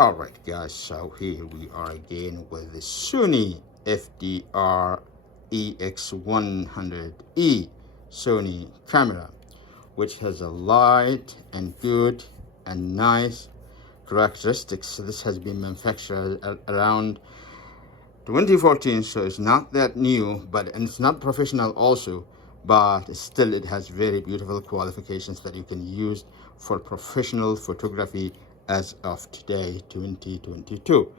Alright guys, so here we are again with the Sony FDR-AX100E Sony camera, which has a light and good and nice characteristics. This has been manufactured around 2014, so it's not that new, and it's not professional also, but still it has very beautiful qualifications that you can use for professional photography as of today, 2022.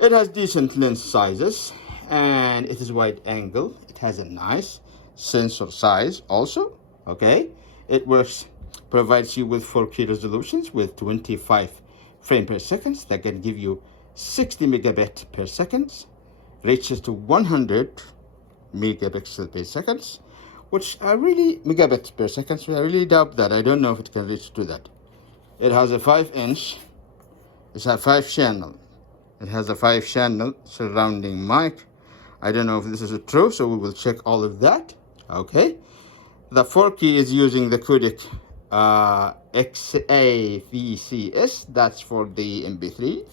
It has decent lens sizes and it is wide angle. It has a nice sensor size also. Okay, it provides you with 4K resolutions with 25 frames per second that can give you 60 megabit per second, reaches to 100 megapixel per second, which are really megabits per second, so I really doubt that. I don't know if it can reach to that. It has a 5-inch, it's a 5-channel. It has a 5-channel surrounding mic. I don't know if this is true, so we will check all of that. Okay. The 4K is using the codec XAVCS, that's for the MP3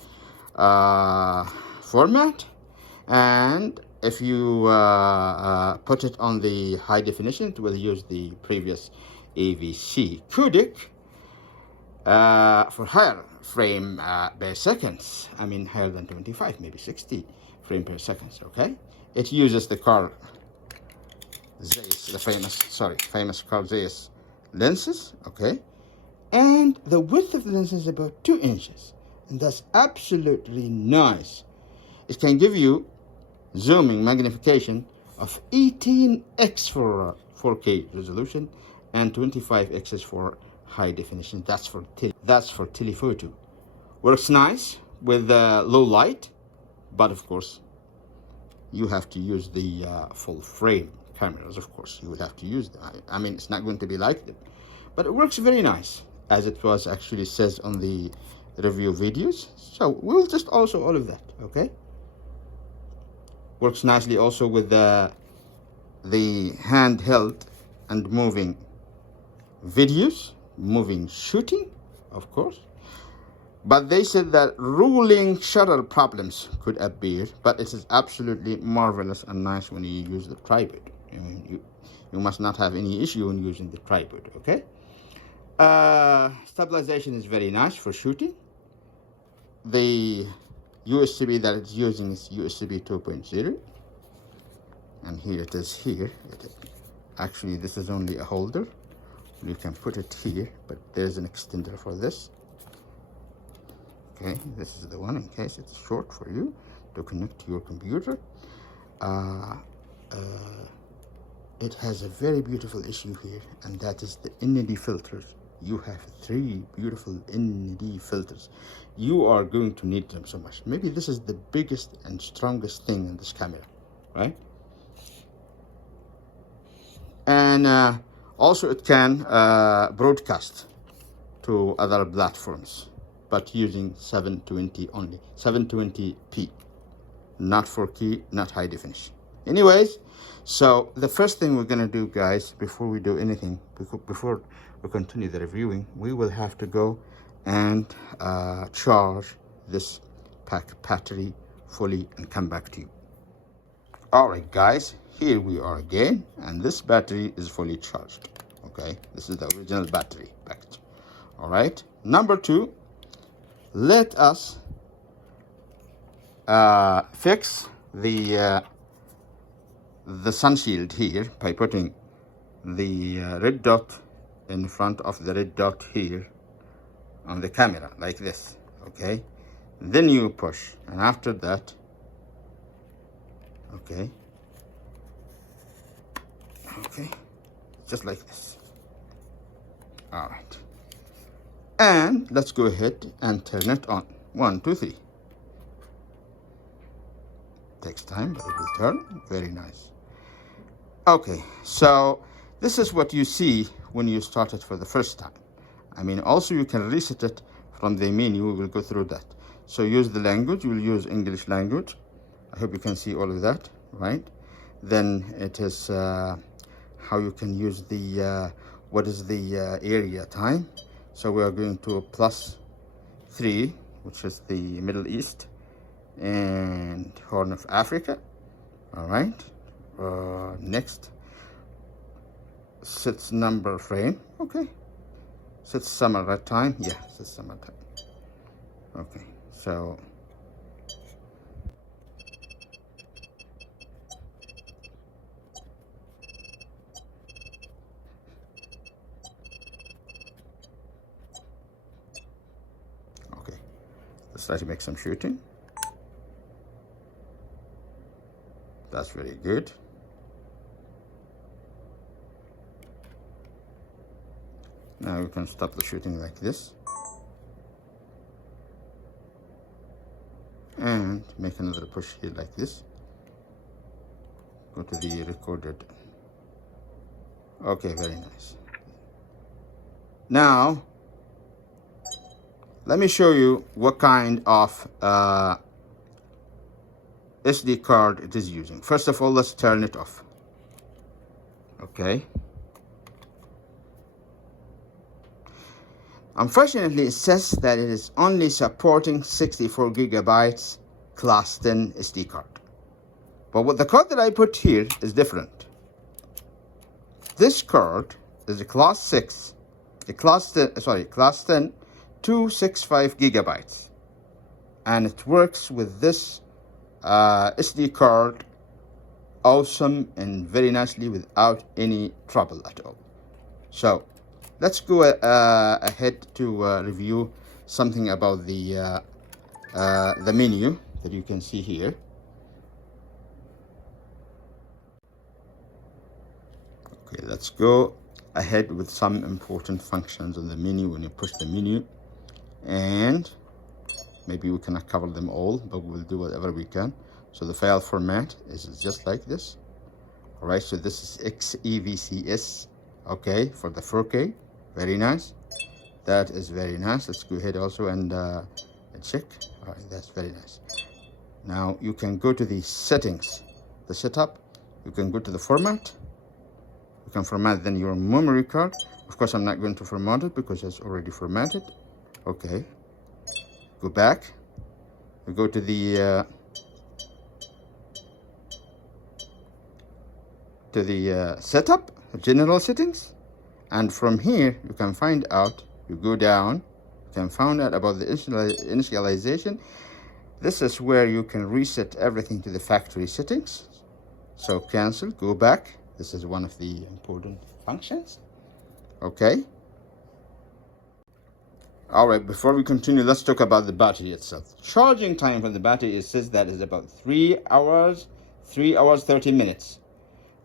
format. And if you put it on the high definition, it will use the previous AVC codec for higher frame per seconds. I mean higher than 25, maybe 60 frame per second. Okay, it uses the Carl Zeiss, the famous Carl Zeiss lenses. Okay, and the width of the lens is about 2 inches, and that's absolutely nice. It can give you zooming magnification of 18x for 4K resolution and 25x for high definition. That's for telephoto. Works nice with low light, but of course you have to use the full frame cameras. Of course you will have to use them. I mean, it's not going to be like them, but it works very nice, as it was actually says on the review videos. So we'll just also all of that. Okay, works nicely also with the handheld and moving videos, moving shooting, of course. But they said that rolling shutter problems could appear, but it is absolutely marvelous and nice when you use the tripod. I mean, you must not have any issue when using the tripod. Okay. Stabilization is very nice for shooting. The USB that it's using is USB 2.0, and here it is. Actually, this is only a holder. You can put it here, but there's an extender for this. Okay, this is the one in case it's short for you to connect to your computer. It has a very beautiful issue here, and that is the ND filters. You have 3 beautiful ND filters. You are going to need them so much. Maybe this is the biggest and strongest thing in this camera, right? And also it can broadcast to other platforms, but using 720 only, 720p, not 4K, not high definition. Anyways, so the first thing we're gonna do, guys, before we do anything, before we continue the reviewing, we will have to go and charge this pack battery fully and come back to you. All right, guys, here we are again, and this battery is fully charged. Okay, this is the original battery package. All right, number 2, let us fix the sun shield here by putting the red dot in front of the red dot here on the camera like this. Okay, then you push, and after that, okay, just like this. All right, and let's go ahead and turn it on. 1, 2, 3. Takes time, but it will turn. Very nice. Okay, so this is what you see when you start it for the first time. I mean, also you can reset it from the menu. We will go through that. So use the language. You will use English language. I hope you can see all of that, right? Then it is how you can use the what is the area time. So we are going to +3 which is the Middle East and Horn of Africa. All right. Next, sets number frame. Okay. Sets summer that time. Yeah, sets summer time. Okay. So okay. Let's try to make some shooting. That's very good. Now we can stop the shooting like this and make another push here like this. Go to the recorded. Okay, very nice. Now let me show you what kind of SD card it is using. First of all, let's turn it off. Okay. Unfortunately, it says that it is only supporting 64 gigabytes class 10 SD card. But what the card that I put here is different. This card is a class 6, class 10, 265 gigabytes. And it works with this SD card awesome and very nicely without any trouble at all. So let's go ahead to review something about the menu that you can see here. Okay, let's go ahead with some important functions on the menu when you push the menu, and maybe we cannot cover them all, but we'll do whatever we can. So the file format is just like this. All right, so this is XEVCS, okay, for the 4K. Very nice. That is very nice. Let's go ahead also and check. All right, that's very nice. Now you can go to the settings, the setup. You can go to the format. You can format then your memory card. Of course, I'm not going to format it because it's already formatted. Okay. Go back. You go to the setup, general settings, and from here you can find out. You go down. You can find out about the initialization. This is where you can reset everything to the factory settings. So cancel. Go back. This is one of the important functions. Okay. All right, before we continue, let's talk about the battery itself. Charging time for the battery, it says that is about 3 hours 30 minutes.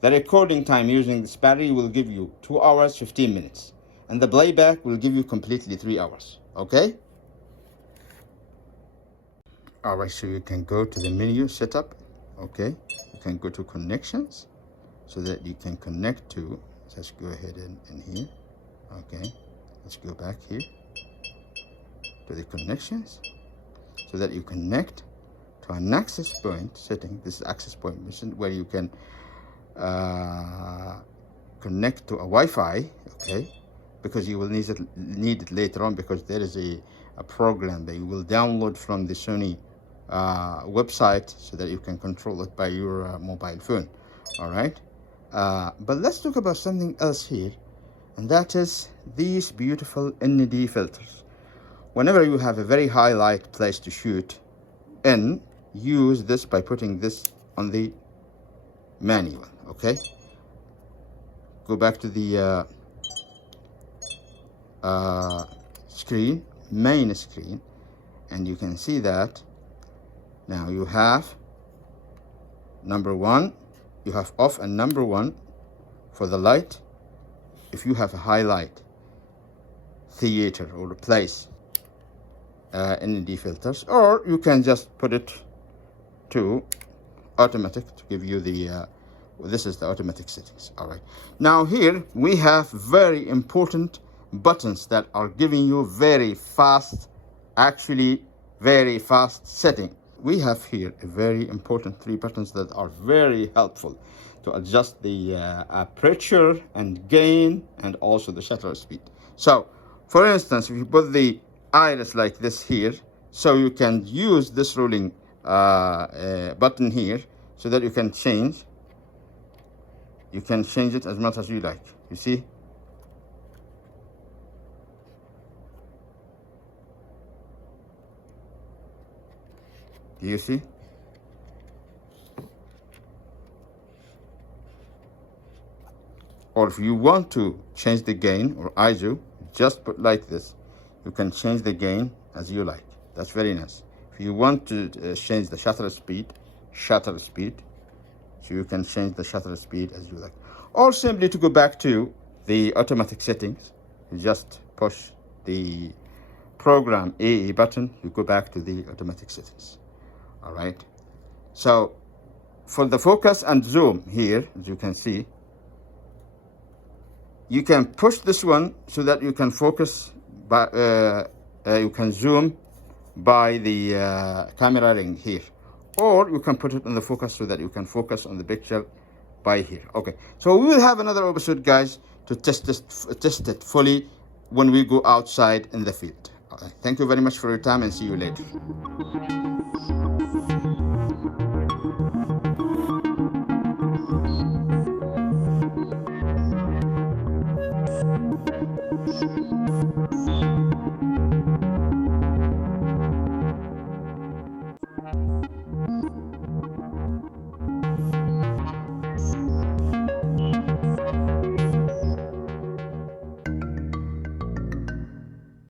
The recording time using this battery will give you 2 hours 15 minutes. And the playback will give you completely 3 hours. Okay? All right, so you can go to the menu setup. Okay, you can go to connections so that you can connect to, let's go ahead and here. Okay, let's go back here to the connections so that you connect to an access point setting. This is access point mission where you can connect to a Wi-Fi, okay, because you will need it later on, because there is a program that you will download from the Sony website so that you can control it by your mobile phone. All right, but let's talk about something else here, and that is these beautiful ND filters. Whenever you have a very high light place to shoot in, use this by putting this on the manual. Okay, go back to the screen, main screen, and you can see that now you have number 1, you have off and number 1 for the light. If you have a highlight theater or place ND filters, or you can just put it to automatic to give you the this is the automatic settings. All right, now here we have very important buttons that are giving you very fast, actually very fast setting. We have here a very important 3 buttons that are very helpful to adjust the aperture and gain and also the shutter speed. So for instance, if you put the iris like this here, So you can use this ruling button here so that you can change. You can change it as much as you like. You see? Do you see? Or if you want to change the gain or ISO, just put like this. You can change the gain as you like. That's very nice. If you want to change the shutter speed, so you can change the shutter speed as you like. Or simply to go back to the automatic settings, you just push the program AE button, you go back to the automatic settings. All right. So for the focus and zoom here, as you can see, you can push this one so that you can focus by, you can zoom by the camera ring here, or you can put it on the focus so that you can focus on the picture by here. Okay, so we will have another episode, guys, to test it fully when we go outside in the field. Okay. Thank you very much for your time, and see you later.